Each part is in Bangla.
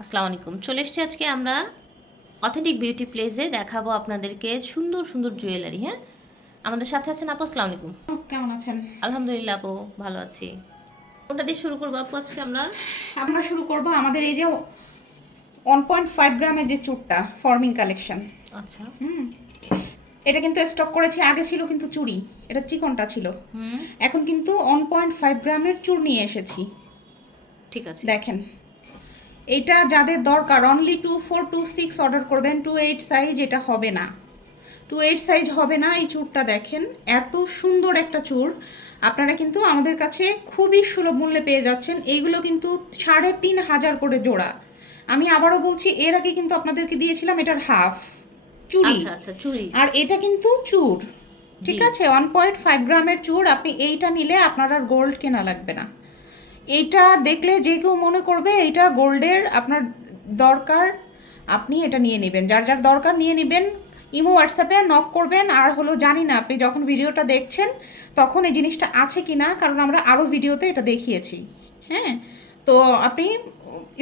আসসালামু আলাইকুম। চলে এসেছি আজকে আমরা অথেন্টিক বিউটি প্লেসে দেখাবো আপনাদেরকে সুন্দর সুন্দর জুয়েলারি। হ্যাঁ, আমাদের সাথে আছেন আপু। আসসালামু আলাইকুম। কেমন আছেন? আলহামদুলিল্লাহ আপু, ভালো আছি। কোনটা দিয়ে শুরু করবো আপু আজকে আমরা? আমরা শুরু করব আমাদের এই যে 1.5 গ্রামের যে চুড়টা ফর্মিং কালেকশন। আচ্ছা। এটা কিন্তু স্টক করেছি, আগে ছিল কিন্তু চুড়ি, এটা চিকনটা ছিল। হুম, এখন কিন্তু 1.5 গ্রামের চুড় নিয়ে এসেছি। ঠিক আছে। দেখেন, এইটা যাদের দরকার অনলি 2426 অর্ডার করবেন। 28 সাইজ এটা হবে না, 28 সাইজ হবে না। এই চুড়টা দেখেন, এত সুন্দর একটা চুড়। আপনারা কিন্তু আমাদের কাছে খুবই সুলভ মূল্যে পেয়ে যাচ্ছেন। এইগুলো কিন্তু 3500 করে জোড়া। আমি আবারও বলছি, এর আগে কিন্তু আপনাদেরকে দিয়েছিলাম এটার হাফ চুড়ি, আচ্ছা আচ্ছা, চুড়ি। আর এটা কিন্তু চুড়। ঠিক জি। আছে, 1.5 গ্রামের চুড়। আপনি এইটা নিলে আপনার আর গোল্ড কেনা লাগবে না। এইটা দেখলে যে কেউ মনে করবে এইটা গোল্ডের আপনার দরকার, আপনি এটা নিয়ে নেবেন। যার যার দরকার নিয়ে নেবেন। ইমো হোয়াটসঅ্যাপে নক করবেন। আর হলো জানি না আপনি যখন ভিডিওটা দেখছেন তখন এই জিনিসটা আছে কি না, কারণ আমরা আরও ভিডিওতে এটা দেখিয়েছি। হ্যাঁ, তো আপনি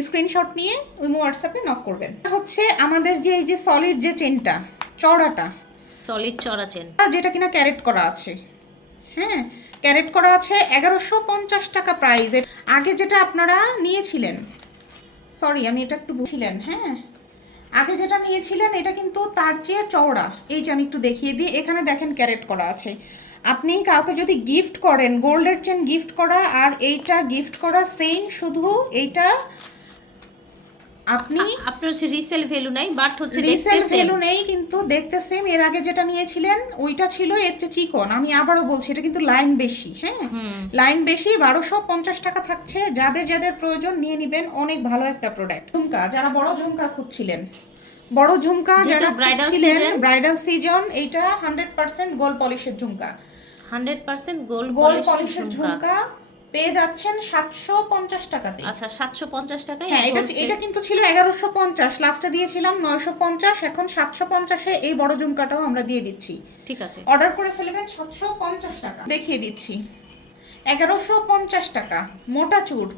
স্ক্রিনশট নিয়ে ইমো হোয়াটসঅ্যাপে নক করবেন। এটা হচ্ছে আমাদের যে এই যে সলিড যে চেনটা, চওড়াটা, সলিড চড়া চেন। যেটা কিনা ক্যারেট করা আছে। হ্যাঁ, ক্যারেট করা আছে। 1150 টাকা প্রাইস। আগে যেটা আপনারা নিয়েছিলেন, সরি আমি এটা একটু বুঝছিলেন। হ্যাঁ, আগে যেটা নিয়েছিলেন এটা কিন্তু তার চেয়ে চওড়া। এই যে আমি একটু দেখিয়ে দিই, এখানে দেখেন ক্যারেট করা আছে। আপনি কাউকে যদি গিফট করেন, গোল্ডের চেন গিফট করা আর এইটা গিফট করা সেম, শুধু এইটা আপনি আপনার হচ্ছে রিসেল ভ্যালু নাই, বাট হচ্ছে দেখতে রিসেল সেম। ভ্যালু নেই, কিন্তু দেখতে সেম। এর আগে যেটা নিয়েছিলেন ওইটা ছিল এর চেয়ে চিকন। আমি আবারও বলছি, এটা কিন্তু লাইন বেশি। হ্যাঁ, লাইন বেশি। 1250 টাকা থাকছে। যাদের যাদের প্রয়োজন নিয়ে নেবেন, অনেক ভালো একটা প্রোডাক্ট। ঝুমকা, যারা বড় ঝুমকা খুঁজছিলেন, বড় ঝুমকা যেহেতু যারা ব্রাইডাল খুঁজছিলেন, সিজন, ব্রাইডাল সিজন, এইটা 100% গোল্ড পলিশের ঝুমকা। 100% গোল্ড গোল্ড পলিশ পলিশের ঝুমকা। ঝুমকা পেয়ে যাচ্ছেন 750 টাকাতে। আচ্ছা, 750 টাকায় হ্যাঁ, এটা গোল্ড এটা প্লেট। কিন্তু ছিল 1150, লাস্টে দিয়েছিলাম 950, এখন 750-এ এই বড় ঝুমকাটাও আমরা দিয়ে দিচ্ছি। ঠিক আছে। অর্ডার করে ফেলবেন 750 টাকা। দেখিয়ে দিচ্ছি, 1150 টাকা মোটা চুর,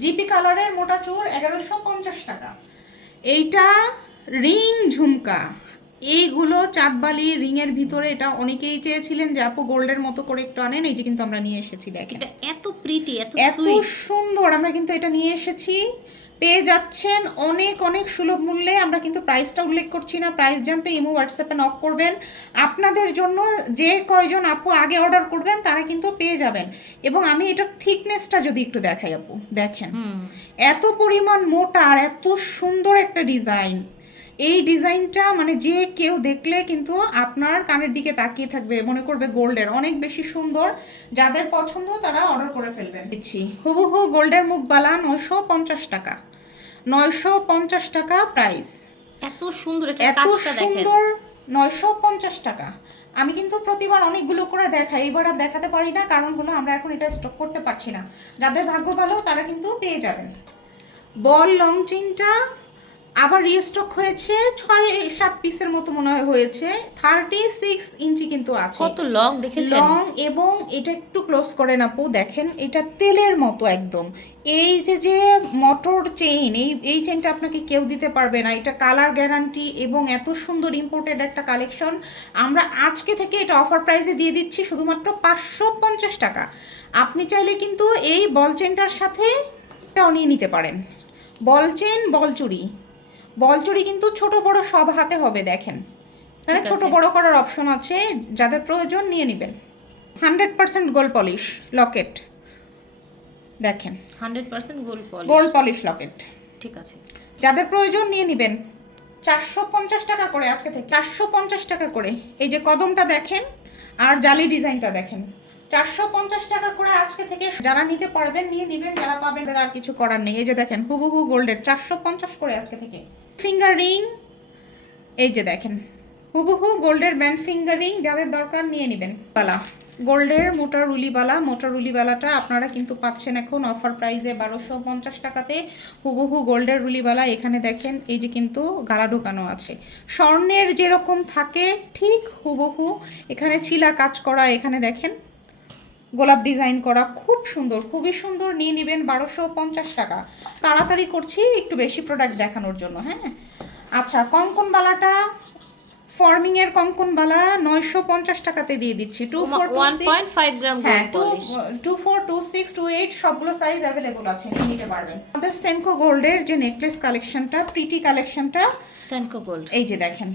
জিপি কালারের মোটা চুর, 1150 টাকা। এইটা রিং ঝুমকা, এইগুলো চাঁদবালি রিংয়ের ভিতরে। এটা অনেকেই চেয়েছিলেন যে আপু গোল্ডের মতো করে একটু আনেন। এই যে কিন্তু আমরা নিয়ে এসেছি, দেখেন এটা এত প্রিটি, এত এত সুইট। সুন্দর। আমরা কিন্তু এটা নিয়ে এসেছি, পেয়ে যাচ্ছেন অনেক অনেক সুলভ মূল্যে। আমরা কিন্তু প্রাইসটা উল্লেখ করছি না। প্রাইস জানতে ইমো হোয়াটসঅ্যাপে নক করবেন। আপনাদের জন্য যে কয়জন আপু আগে অর্ডার করবেন তারা কিন্তু পেয়ে যাবেন। এবং আমি এটার থিকনেসটা যদি একটু দেখাই আপু, দেখেন এত পরিমাণ মোটা আর এত সুন্দর একটা ডিজাইন। এই ডিজাইনটা মানে যে কেউ দেখলে কিন্তু আপনার কানের দিকে তাকিয়ে থাকবে, মনে করবে গোল্ডের, অনেক বেশি সুন্দর। যাদের পছন্দ তারা অর্ডার করে ফেলবেন। দিচ্ছি হুবহু গোল্ডের মুখবালা, 950 টাকা। 950 টাকা প্রাইস। এত সুন্দর, এটা এত কাজটা দেখেন। সুন্দর, 950 টাকা। আমি কিন্তু প্রতিবার অনেকগুলো করে দেখাই, এবার আর দেখাতে পারি না, কারণ হলো আমরা এখন এটা স্টক করতে পারছি না। যাদের ভাগ্য ভালো তারা কিন্তু পেয়ে যাবেন। বল লং চেনটা আবার রিস্টক হয়েছে, 6-7 পিসের মতো মনে হয় হয়েছে। 36 ইঞ্চি কিন্তু আছে। কত লং দেখেছেন? লং, এবং এটা একটু ক্লোজ করেন আপু, দেখেন এটা তেলের মতো একদম। এই যে যে মোটর চেইন, এই চেইনটা আপনাকে কেউ দিতে পারবে না। এটা কালার গ্যারান্টি এবং এত সুন্দর ইম্পোর্টেড একটা কালেকশন। আমরা আজকে থেকে এটা অফার প্রাইসে দিয়ে দিচ্ছি শুধুমাত্র 550 টাকা। আপনি চাইলে কিন্তু এই বল চেনটার সাথে এটাও নিয়ে নিতে পারেন। বল চেন, বল চুড়ি, বল চুড়ি কিন্তু ছোট বড় সব হাতে হবে। দেখেন মানে ছোট বড় করার অপশন আছে, যাদের প্রয়োজন নিয়ে নেবেন। 100% গোল্ড পলিশ লকেট, দেখেন 100% gold polish. Gold polish Locket. ঠিক আছে। যাদের প্রয়োজন নিয়ে নেবেন। 450 টাকা করে আজকে থেকে, 450 টাকা করে। এই যে কদমটা দেখেন আর জালি ডিজাইনটা দেখেন, 450 টাকা করে আজকে থেকে। যারা নিতে পারবেন নিয়ে নেবেন, যারা পাবেন তাদের আর কিছু করার নেই। এই যে দেখেন হুবহু গোল্ডের, 450 করে আজকে থেকে। ফিঙ্গার রিং, এই যে দেখেন হুবহু গোল্ডের ব্যান্ড ফিঙ্গার রিং, যাদের দরকার নিয়ে নেবেন। বালা, গোল্ডের মোটা রুলিবালা, মোটা রুলিবালাটা আপনারা কিন্তু পাচ্ছেন এখন অফার প্রাইসে 1250 টাকাতে। হুবহু গোল্ডের রুলিবালা। এখানে দেখেন এই যে কিন্তু গালা ঢোকানো আছে, স্বর্ণের যেরকম থাকে ঠিক হুবহু। এখানে ছিলা কাজ করা, এখানে দেখেন গোলাপ ডিজাইন করা, খুব সুন্দর, খুবই সুন্দর। নিয়ে নেবেন 1250 টাকা। তাড়াতাড়ি করছি একটু বেশি প্রোডাক্ট দেখানোর জন্য। হ্যাঁ, আচ্ছা, কঙ্কন বালাটা ফর্মিং এর কঙ্কন বালা 950 টাকাতে দিয়ে দিচ্ছি। 1.5 গ্রাম হ্যাঁ, গোল্ড পলিশ। 24, 26, 28 সবগুলো সাইজ অ্যাভেলেবল আছে, নিতে পারবেন। আমাদের সেনকো গোল্ডের যে নেকলেস কালেকশনটা, প্রিটি কালেকশনটা, সেনকো গোল্ড, এই যে দেখেন,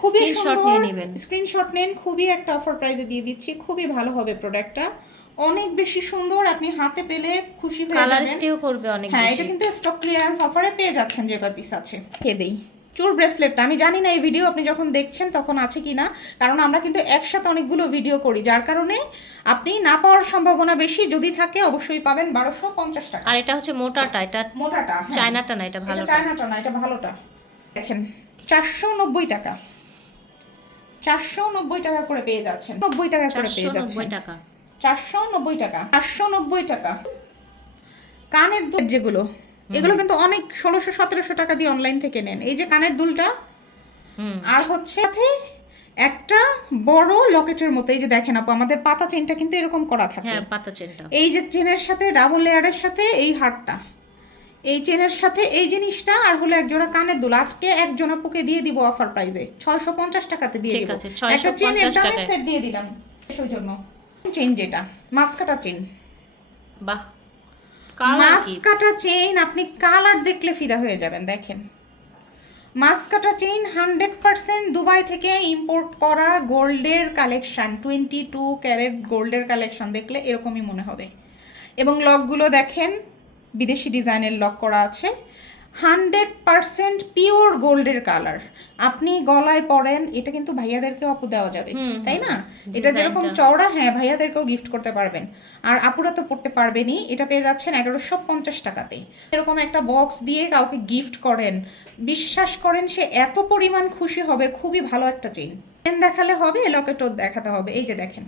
খুবই স্ক্রিনশট সুন্দর। নিয়ে নেবেন, স্ক্রিনশট নেন, খুবই একটা অফার প্রাইসে দিয়ে দিচ্ছি, খুবই ভালো হবে প্রোডাক্টটা, অনেক বেশি সুন্দর। আপনি হাতে পেলে খুশি হয়ে কালার যাবেন। স্টেও করবে অনেক হ্যাঁ, বেশি। এটা কিন্তু স্টক ক্লিয়ারেন্স অফারে পেয়ে যাচ্ছেন, যে কয় পিস আছে। কে দেই চুর ব্রেসলেটটা, আমি জানি না এই ভিডিও আপনি যখন দেখছেন তখন আছে কি না, কারণ আমরা কিন্তু একসাথে অনেকগুলো ভিডিও করি, যার কারণে আপনি না পাওয়ার সম্ভাবনা বেশি। যদি থাকে অবশ্যই পাবেন 1250 টাকা। আর এটা হচ্ছে মোটাটা, এটা মোটাটা, হ্যাঁ। চায়নাটা না, এটা ভালো। চায়নাটা না, এটা ভালোটা। দেখেন 490 টাকা, 490 টাকা করে পেয়ে যাচ্ছেন, 90 টাকা করে পেয়ে যাচ্ছেন, 490 টাকা, 490 টাকা, 490 টাকা। কানের দুল যেগুলো, এগুলো কিন্তু অনেক 1600-1700 টাকা দিয়ে অনলাইন থেকে নেন। এই যে কানের দুলটা, আর হচ্ছে সাথে একটা বড় লকেটের মতো, এই যে দেখেন আপু, আমাদের পাতা চেনটা কিন্তু এরকম করা থাকে। হ্যাঁ, পাতা চেনটা। এই যে চেনের সাথে ডাবল লেয়ারের সাথে এই হারটা, এই চেনের সাথে এই জিনিসটা, আর হলো এক জোড়া কানের দুল। আজকে একজন আপুকে দিয়ে দিব অফার প্রাইসে 650 টাকাতে দিয়ে দিব। ঠিক আছে, একটা চেনের 650 দামে টাকায় সেট দিয়ে দিলাম সেই জন্য। চেন যেটা মাস্কাটা চেন, বাহ, কালার কি মাস্কাটা চেইন, আপনি কালার দেখলে ফিদা হয়ে যাবেন। দেখেন মাস্কাটা চেইন 100% দুবাই থেকে ইম্পোর্ট করা গোল্ডের কালেকশন, 22 ক্যারেট গোল্ডের কালেকশন। দেখলে এরকমই মনে হবে। এবং লকগুলো দেখেন, বিদেশি ডিজাইনের লক করা আছে, 100% পিওর গোল্ডের কালার। আপনি গলায় পরেন, এটা কিন্তু ভাইয়াদেরকেও আপু দেওয়া যাবে, তাই না? এটা যেরকম চওড়া, হ্যাঁ, ভাইয়াদেরকেও গিফট করতে পারবেন। আর আপুরা তো পড়তে পারবেনই। এটা পেয়ে যাচ্ছেন 1150 টাকাতেই। এরকম একটা বক্স দিয়ে কাউকে গিফট করেন, বিশ্বাস করেন সে এত পরিমাণ খুশি হবে। খুবই ভালো একটা চেইন। চেন দেখালে হবে, লকেটও দেখাতে হবে। এই যে দেখেন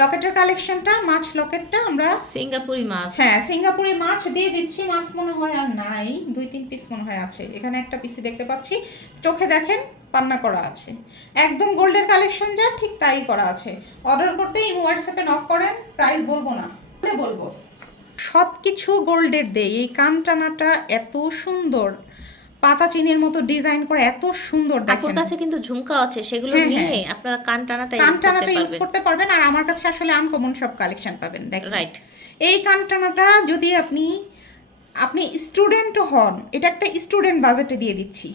লকেটের কালেকশনটা, মাছ লকেটটা আমরা সিঙ্গাপুরি মাছ, হ্যাঁ, সিঙ্গাপুরি মাছ দিয়ে দিচ্ছি। মাছ মনে হয় আর নাই, 2-3 পিস মনে হয় আছে। এখানে একটা পিসি দেখতে পাচ্ছি, চোখে দেখেন পান্না করা আছে, একদম গোল্ডের কালেকশন যা ঠিক তাই করা আছে। অর্ডার করতে হোয়াটসঅ্যাপে নক করেন, প্রাইস বলবো না, বলবো সব কিছু গোল্ডের দেই। এই কানটানাটা এত সুন্দর, পাতা চিনির মতো ডিজাইন করে, এত সুন্দর। আপুর দেখেন কাছে কিন্তু ঝুমকা আছে, সেগুলো হ্যাঁ, নিয়ে হ্যাঁ। আপনারা কানটানাটা কানটানাটা ইউজ ইউজ করতে পারবেন। আর আমার কাছে আসলে আনকমন সব কালেকশন পাবেন। দেখেন রাইট। এই কানটানাটা যদি আপনি স্টুডেন্টও হন, এটা একটা স্টুডেন্ট বাজেটে দিয়ে দিচ্ছি,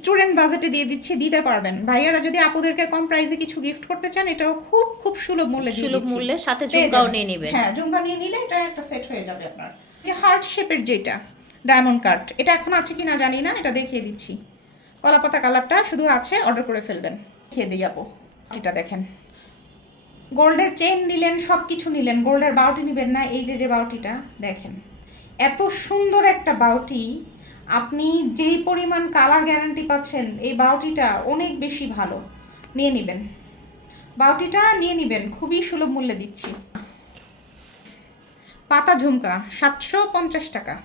স্টুডেন্ট বাজেটে দিয়ে দিচ্ছি, দিতে পারবেন। ভাইয়ারা যদি আপুদেরকে কম প্রাইসে কিছু গিফট করতে চান, এটাও খুব খুব সুলভ মূল্যে দিয়ে সুলভ দিচ্ছি। মূল্যের সাথে ঝুমকাও নিয়ে নেবেন। হ্যাঁ, ঝুমকা নিয়ে নিলে এটা একটা সেট হয়ে যাবে আপনার। যে হার্ট শেপের যেটা ডায়মন্ড কাট, এটা এখন আছে কিনা জানি না, এটা দেখিয়ে দিচ্ছি। কলাপাতা কালারটা শুধু আছে, অর্ডার করে ফেলবেন। দেখিয়ে দিই আপু, এটা দেখেন, গোল্ডের চেন নিলেন, সব কিছু নিলেন, গোল্ডের বাউটি নেবেন না। এই যে বাউটিটা দেখেন, এত সুন্দর একটা বাউটি, আপনি যেই পরিমাণ কালার গ্যারান্টি পাচ্ছেন, এই বাউটিটা অনেক বেশি ভালো। নিয়ে নেবেন, বাউটিটা নিয়ে নেবেন, খুবই সুলভ মূল্যে দিচ্ছি। পাতা ঝুমকা 750 টাকা,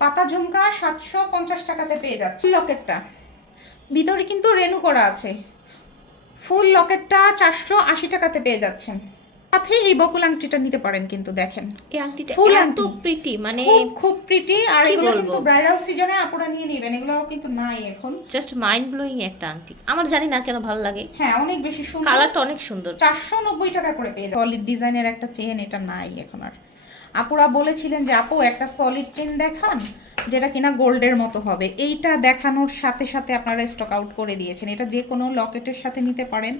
পাতা ঝুমকা 750 টাকাতে পেয়ে যাচ্ছে। লকেটটা ভিতরে কিন্তু রেনু করা আছে, ফুল লকেটটা 480 টাকাতে পেয়ে যাচ্ছেন। সাথে এই বকুল আংটিটা নিতে পারেন, কিন্তু দেখেন এই আংটিটা ফুল এত আংটি, প্রিটি, মানে খুব প্রিটি। আর কি এগুলো বলবো? কিন্তু ব্রাইডাল সিজনে আপনারা নিয়ে নেবেন, এগুলো কিন্তু নাই এখন। জাস্ট মাইন্ড ব্লোয়িং একটা আংটি, আমার জানি না কেন ভালো লাগে। হ্যাঁ, অনেক বেশি সুন্দর, কালারটা অনেক সুন্দর। 490 টাকা করে পেয়ে যাবেন। সলিড ডিজাইনের একটা চেন, এটা নাই এখন আর। আপুরা বলেছিলেন যে আপু একটা সলিড চেন দেখান যেটা কিনা গোল্ডের মতো হবে, এইটা দেখানোর সাথে সাথে আপনারা স্টক আউট করে দিয়েছেন। এটা যে কোনো লকেটের সাথে নিতে পারেন,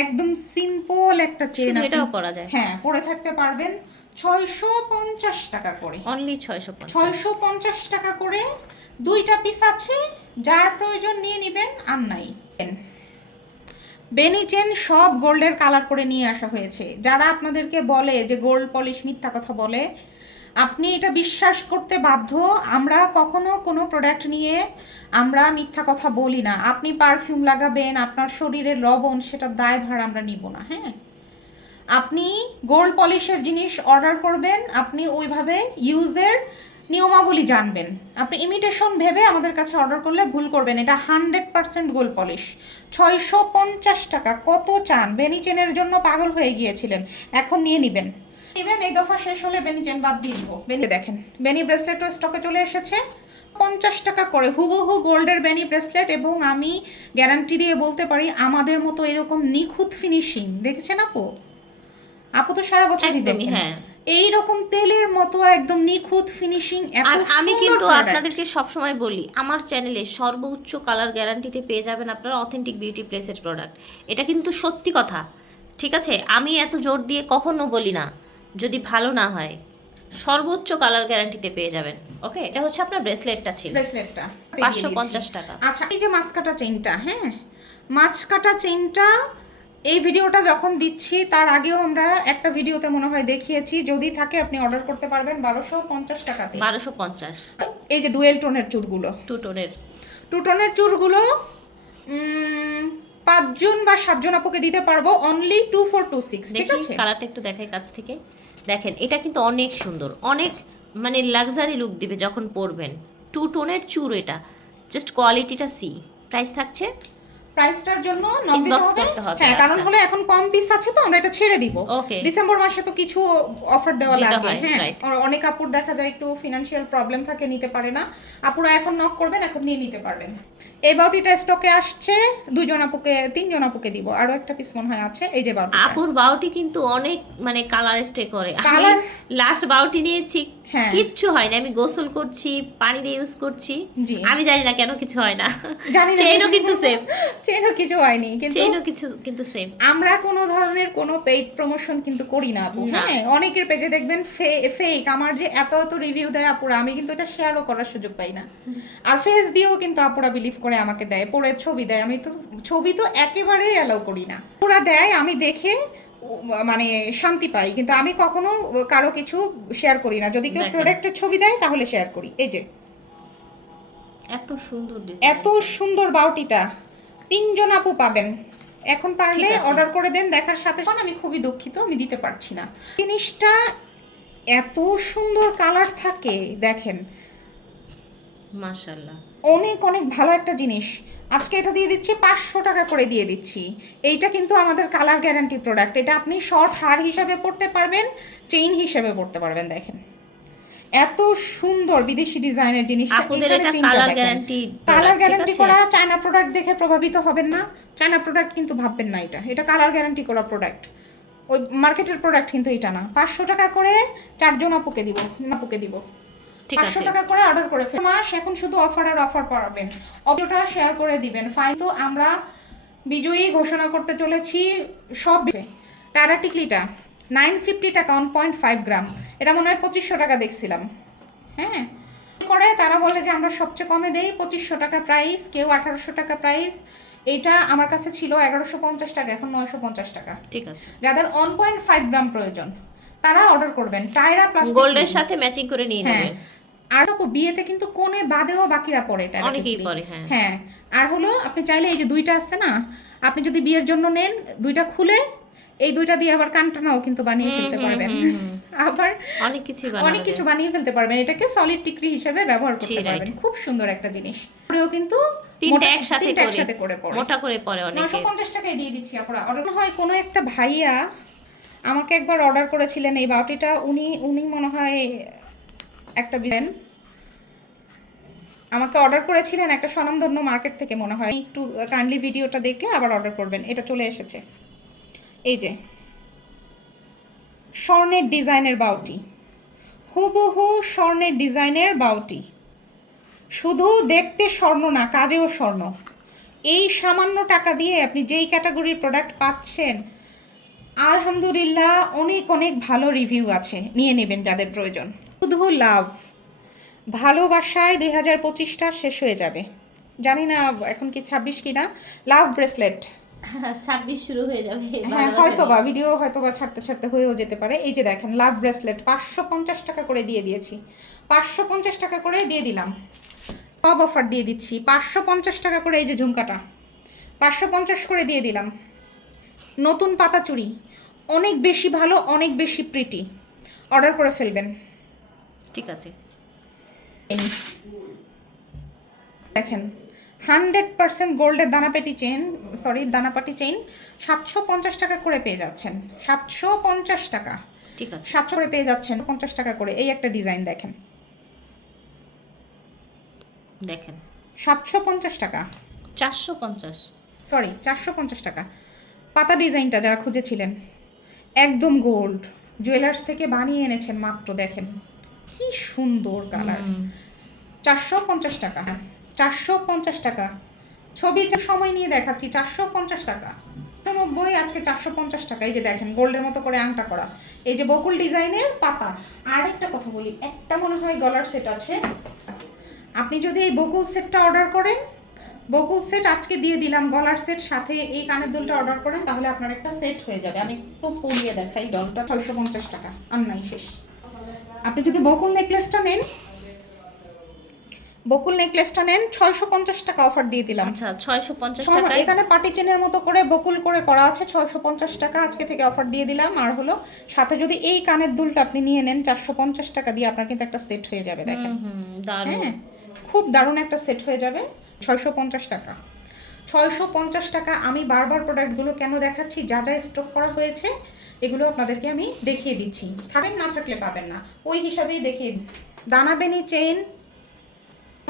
একদম সিম্পল একটা চেন, এটাও পরা যায়। হ্যাঁ, পরে থাকতে পারবেন। 650 টাকা করে, অনলি 650। 650 টাকা করে, 2টা পিস আছে, যার প্রয়োজন নিয়ে নেবেন। আর নাই বেনি চেন সব গোল্ডের কালার করে নিয়ে আসা হয়েছে। যারা আপনাদেরকে বলে যে গোল্ড পলিশ মিথ্যা কথা বলে, আপনি এটা বিশ্বাস করতে বাধ্য। আমরা কখনো কোনো প্রোডাক্ট নিয়ে আমরা মিথ্যা কথা বলি না। আপনি পারফিউম লাগাবেন, আপনার শরীরের লবণ, সেটার দায়ভার আমরা নিব না। হ্যাঁ, আপনি গোল্ড পলিশের জিনিস অর্ডার করবেন, আপনি ওইভাবে ইউজের নিয়মাবলী জানবেন। আপনি ইমিটেশন ভেবে আমাদের কাছে অর্ডার করলে ভুল করবেন। এটা 100% গোল্ড পলিশ। 650 টাকা, কত চান? বেনি চেনের জন্য পাগল হয়ে গিয়েছিলেন, এখন নিয়ে নেবেন। ইভেন এই দফা শেষ হলে বেনি চেন বাদ দিয়ে দেবো। বেনি দেখেন, বেনি ব্রেসলেটও স্টকে চলে এসেছে 50 টাকা করে, হুবহু গোল্ডের বেনি ব্রেসলেট। এবং আমি গ্যারান্টি দিয়ে বলতে পারি আমাদের মতো এরকম নিখুঁত ফিনিশিং দেখেছেন আপু? আপু তো সারা বছরই একদমই, দেখেন হ্যাঁ। এইরকম তেলের মতো একদম নিখুঁত ফিনিশিং। আর আমি কিন্তু আপনাদেরকে সবসময় বলি, আমার চ্যানেলে সর্বোচ্চ কালার গ্যারান্টিতে পেয়ে যাবেন আপনারা অথেন্টিক বিউটি প্লেসের প্রোডাক্ট। এটা কিন্তু সত্যি কথা, ঠিক আছে? আমি এত জোর দিয়ে কখনো বলি না যদি ভালো না হয়। সর্বোচ্চ কালার গ্যারান্টিতে পেয়ে যাবেন। ওকে, এটা হচ্ছে আপনার ব্রেসলেটটা ছিল, ব্রেসলেটটা 550 টাকা। আচ্ছা, এই যে মাছ কাটা চেইনটা, হ্যাঁ মাছ কাটা চেইনটা, এই ভিডিওটা যখন দিচ্ছি তার আগেও আমরা একটা ভিডিওতে মনে হয় দেখিয়েছি। যদি থাকে আপনি অর্ডার করতে পারবেন 1250 টাকাতে। 1250। এই যে ডুয়েল টোনের চুলগুলো, টু টোনের চুলগুলো 5 জন বা 7 জন আপুকে দিতে পারবো, অনলি 2426। ঠিক আছে, কালারটা একটু দেখাই কাছ থেকে। দেখেন, এটা কিন্তু অনেক সুন্দর, অনেক মানে লাক্সারি লুক দিবে যখন পরবেন। 2 টোনের চুর, এটা জাস্ট কোয়ালিটিটা সি। প্রাইস থাকছে, প্রাইসটার জন্য নক দিতে ইনবক্স হবে। করতে হবে। হ্যাঁ, কারণ আচ্ছা। হলো এখন কম পিস আছে তো আমরা এটা ছেড়ে দিব। ওকে, ডিসেম্বর মাসে তো কিছু অফার দেওয়া দিতে লাগবে। হয়, হ্যাঁ, right. আর অনেক আপুর দেখা যায় একটু ফিনান্সিয়াল প্রবলেম থাকে, নিতে পারে না। আপুরা এখন নক করবেন, এখন নিয়ে নিতে পারবেন। এই বাউটিটা স্টকে আসছে 2 জন আপুকে, 3 জন আপুকে দিব। আরো একটা পিস মনে হয় আছে। এই যে বাউটি, আপুর বাউটি কিন্তু অনেক মানে কালার স্টে করে। আমি কালার লাস্ট বাউটি নিয়েছি, হ্যাঁ কিচ্ছু হয়নি। আমি গোসল করছি, পানি দিয়ে ইউজ করছি, জি আমি জানি না কেন কিছু হয় না। জানি না, চেইনও কিন্তু সেম, চেইনও কিছু হয়নি, কিন্তু কিন্তু সেম। আমরা কোনো ধরনের কোনো পেইড প্রমোশন কিন্তু করি না আপু। না। হ্যাঁ, অনেকের পেজে দেখবেন ফেক, আমার যে এত এত রিভিউ দেয় আপুরা, আমি কিন্তু এটা শেয়ারও করার সুযোগ পাই না। আর ফেস দিয়েও কিন্তু আপুরা বিলিভ করে আমাকে দেয়, পরে ছবি দেয়। আমি তো ছবি তো একেবারেই অ্যালাউ করি না। আপুরা দেয়, আমি দেখে মানে শান্তি পাই, কিন্তু আমি কখনো কারো কিছু শেয়ার করি না। যদি কেউ দেখেন। প্রোডাক্টের ছবি দেয় তাহলে শেয়ার করি। এই যে এত সুন্দর এত সুন্দর বাউটিটা 3 জন আপু পাবেন। এখন পারলে ঠিক আছে। অর্ডার করে দেন। দেখার সাথে সাথে আমি খুবই দুঃখিত আমি দিতে পারছি না। জিনিসটা এত সুন্দর কালার থাকে, দেখেন মাশাআল্লাহ, অনেক অনেক ভালো একটা জিনিস। আজকে এটা দিয়ে দিচ্ছি 500 টাকা করে দিয়ে দিচ্ছি। এইটা কিন্তু আমাদের কালার গ্যারান্টি প্রোডাক্ট। এটা আপনি শর্ট হার হিসাবে পড়তে পারবেন, চেইন হিসাবে পড়তে পারবেন। দেখেন এত সুন্দর বিদেশি ডিজাইনের জিনিসটা। আপনাদের এটা কালার গ্যারান্টি, কালার গ্যারান্টি করা। চায়না প্রোডাক্ট দেখে প্রভাবিত হবেন না। চায়না প্রোডাক্ট কিন্তু ভাববেন না, এটা কালার গ্যারান্টি করা প্রোডাক্ট। ওই মার্কেটের প্রোডাক্ট কিন্তু এটা না। 500 টাকা করে 4 জন আপুকে দিব, আপুকে দিব। ঠিক 500 আছে। টাকা করে অর্ডার করে মাস এখন শুধু অফার আর অফার পাবেন। অডিওটা শেয়ার করে দিবেন। ফাইন, তো আমরা বিজয়ী ঘোষণা করতে চলেছি সব। টারা টিকলিটা 950 টাকা, 1.5 গ্রাম। এটা মনে হয় 2500 টাকা দেখছিলাম। হ্যাঁ, করে তারা বলে যে আমরা সবচেয়ে কমে দেই, 2500 টাকা প্রাইস, কেউ 1800 টাকা প্রাইস। এটা আমার কাছে ছিল 1150 টাকা, এখন 950 টাকা। ঠিক আছে, যাদের 1.5 গ্রাম প্রয়োজন তারা অর্ডার করবেন। টায়রা প্লাস্টিক গোল্ডের সাথে ম্যাচিং করে নিয়ে নেবেন। আর আপু বিয়েতে কিন্তু কোণে বাদেও বাকিরা পরে, এটা অনেকেই পরে, হ্যাঁ। হ্যাঁ, আর হলো আপনি চাইলে এই যে 2টা আছে না, আপনি যদি বিয়ের জন্য নেন 2টা খুলে এই 2টা দিয়ে আবার কানটানাও কিন্তু বানিয়ে ফেলতে পারবেন। আবার অনেক কিছু বানিয়ে ফেলতে পারবেন। এটাকে সলিড টিকরি হিসেবে ব্যবহার করতে পারবেন। খুব সুন্দর একটা জিনিস। পরেও কিন্তু তিনটা একসাথে করে পড়ে, মোটা করে পরে অনেকে। 950 টাকায় দিয়ে দিচ্ছি আপনারা। অর্ডার হয় কোনো একটা ভাইয়া আমাকে একবার অর্ডার করেছিলেন এই বাউটিটা। উনি মনে হয় একটা বিলেন আমাকে অর্ডার করেছিলেন একটা স্বনামধন্য মার্কেট থেকে মনে হয়। একটু কাইন্ডলি ভিডিওটা দেখলে আবার অর্ডার করবেন। এটা চলে এসেছে। এই যে স্বর্ণের ডিজাইনের বাউটি, হুবহু স্বর্ণের ডিজাইনের বাউটি। শুধু দেখতে স্বর্ণ না, কাজেও স্বর্ণ। এই সামান্য টাকা দিয়ে আপনি যেই ক্যাটাগরির প্রোডাক্ট পাচ্ছেন, আলহামদুলিল্লাহ অনেক অনেক ভালো রিভিউ আছে, নিয়ে নেবেন যাদের প্রয়োজন। শুধু লাভ, ভালোবাসায় 2025টা শেষ হয়ে যাবে। জানি না এখন কি 26 কিনা। লাভ ব্রেসলেট 26 শুরু হয়ে যাবে। হ্যাঁ, হয়তোবা ভিডিও হয়তোবা ছাড়তে ছাড়তে হয়েও যেতে পারে। এই যে দেখেন লাভ ব্রেসলেট 550 টাকা করে দিয়ে দিয়েছি। 550 টাকা করে দিয়ে দিলাম। সব অফার দিয়ে দিচ্ছি 550 টাকা করে। এই যে ঝুমকাটা 550 করে দিয়ে দিলাম। নতুন পাতা চুড়ি অনেক বেশি ভালো, অনেক বেশি প্রিটি। অর্ডার করে ফেলবেন। ঠিক আছে, দেখেন 100% গোল্ডের দানাপাটি চেইন 750 টাকা করে পেয়ে যাচ্ছেন। 750 টাকা, ঠিক আছে 700 করে পেয়ে যাচ্ছেন 50 টাকা করে। এই একটা ডিজাইন দেখেন, দেখেন 750 টাকা, 450। 450 টাকা। পাতা ডিজাইনটা যারা খুঁজেছিলেন, একদম গোল্ড, জুয়েলার্স থেকে বানিয়ে এনেছেন মাত্র, দেখেন কি সুন্দর কালার। 450 টাকা, 450 টাকা। ছবি সময় নিয়ে দেখাচ্ছি, 450 টাকা। 90, আজকে 450 টাকা। এই যে দেখেন গোল্ডের মতো করে আংটা করা, এই যে বকুল ডিজাইনের পাতা। আর একটা কথা বলি, একটা মনে হয় গলার সেট আছে। আপনি যদি এই বকুল সেটটা অর্ডার করেন, বকুল সেট আজকে দিয়ে দিলাম, গলার সেট সাথে এই কানের দুলটা অর্ডার করেন, তাহলে আপনার একটা সেট হয়ে যাবে। আমি একটু পরিয়ে দেখাই, ডলটা 650 টাকা, আর নাই শেষ। আপনি যদি বকুল নেকলেসটা নেন, 650 টাকা অফার দিয়ে দিলাম। আচ্ছা 650 টাকা। এখানে পাটি চেনের মতো করে বকুল করে করা আছে, 650 টাকা আজকে থেকে অফার দিয়ে দিলাম। আর হলো সাথে যদি এই কানের দুলটা আপনি নিয়ে নেন 450 টাকা দিয়ে, আপনার কিন্তু একটা সেট হয়ে যাবে। দেখেন দারুণ, হ্যাঁ, খুব দারুণ একটা সেট হয়ে যাবে। 650 টাকা, 650 টাকা। আমি বারবার প্রোডাক্টগুলো কেন দেখাচ্ছি, যা যা স্টক করা হয়েছে এগুলো আপনাদেরকে আমি দেখিয়ে দিচ্ছি। থাকবেন না থাকলে পাবেন না, ওই হিসাবেই দেখিয়ে। দানাবেনি চেইন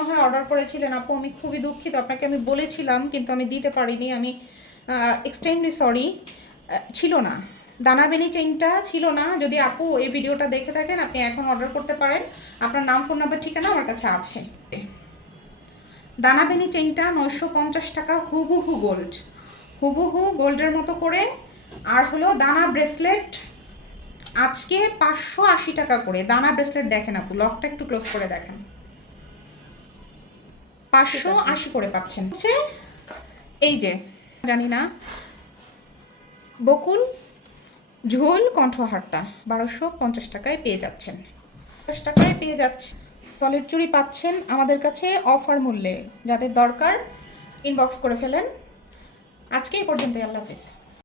হয় অর্ডার করেছিলেন আপু, আমি খুবই দুঃখিত, আপনাকে আমি বলেছিলাম কিন্তু আমি দিতে পারিনি, আমি এক্সট্রিমলি সরি। ছিল না, দানাবেনি চেইনটা ছিল না। যদি আপু এই ভিডিওটা দেখে থাকেন, আপনি এখন অর্ডার করতে পারেন, আপনার নাম, ফোন নাম্বার, ঠিকানা আমার কাছে আছে। দানাবেনি চেইনটা 950 টাকা, হুবহু গোল্ড, হুবহু গোল্ডের মতো করে। আর হলো দানা ব্রেসলেট আজকে 580 টাকা করে। দানা ব্রেসলেট দেখেন আপু, লকটা একটু ক্লোজ করে দেখেন, 580 করে পাচ্ছেন। হচ্ছে এই যে জানি না, বকুল ঝোল কণ্ঠহারটা 1250 টাকায় পেয়ে যাচ্ছেন, 50 টাকায় পেয়ে যাচ্ছে। সলিড চুড়ি পাচ্ছেন আমাদের কাছে অফার মূল্যে, যাদের দরকার ইনবক্স করে ফেলেন। আজকে এই পর্যন্তই, আল্লাহ হাফিজ।